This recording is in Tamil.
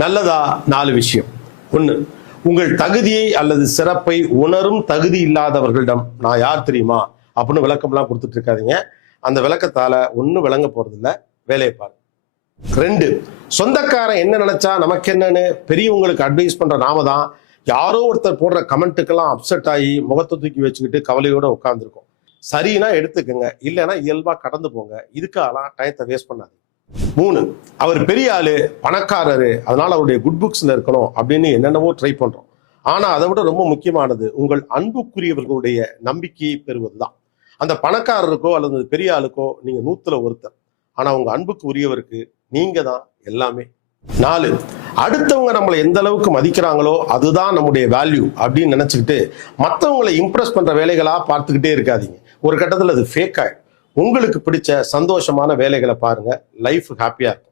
நல்லதா 4 விஷயம். 1, உங்கள் தகுதியை அல்லது சிறப்பை உணரும் தகுதி இல்லாதவர்களிடம் நான் யார் தெரியுமா அப்படின்னு விளக்கம்லாம் கொடுத்துட்டு இருக்காதீங்க. அந்த விளக்கத்தால ஒன்னும் விளங்க போறது இல்ல, வேலையை பாருங்க. 2, சொந்தக்காரன் என்ன நினைச்சா நமக்கு என்னன்னு பெரியவங்களுக்கு அட்வைஸ் பண்ற நாம தான் யாரோ ஒருத்தர் போடுற கமெண்ட்டுக்கெல்லாம் அப்செட் ஆகி முகத்தை தூக்கி வச்சுக்கிட்டு கவலையோட உட்கார்ந்துருக்கோம். சரினா எடுத்துக்கங்க, இல்லைன்னா இயல்பா கடந்து போங்க. இதுக்காகலாம் டயத்தை வேஸ்ட் பண்ணாது. 3, அவர் பெரிய ஆளு, பணக்காரரு, அதனால அவருடைய குட் புக்ஸ்ல இருக்கணும் அப்படின்னு என்னென்னவோ ட்ரை பண்றோம். ஆனா அதை விட ரொம்ப முக்கியமானது உங்கள் அன்புக்குரியவர்களுடைய நம்பிக்கையை பெறுவதுதான். அந்த பணக்காரருக்கோ அல்லது பெரிய ஆளுக்கோ நீங்க 100ல ஒருத்தர், ஆனா உங்க அன்புக்கு உரியவருக்கு நீங்க தான் எல்லாமே. 4, அடுத்தவங்க நம்மளை எந்த அளவுக்கு மதிக்கிறாங்களோ அதுதான் நம்முடைய வேல்யூ அப்படின்னு நினைச்சுக்கிட்டு மற்றவங்களை இம்ப்ரெஸ் பண்ற வேலைகளா பார்த்துக்கிட்டே இருக்காதீங்க. ஒரு கட்டத்தில் அது ஃபேக் ஆயிடும். உங்களுக்கு பிடிச்ச சந்தோஷமான வேலைகளை பாருங்க, லைஃப் ஹாப்பியா இருக்கும்.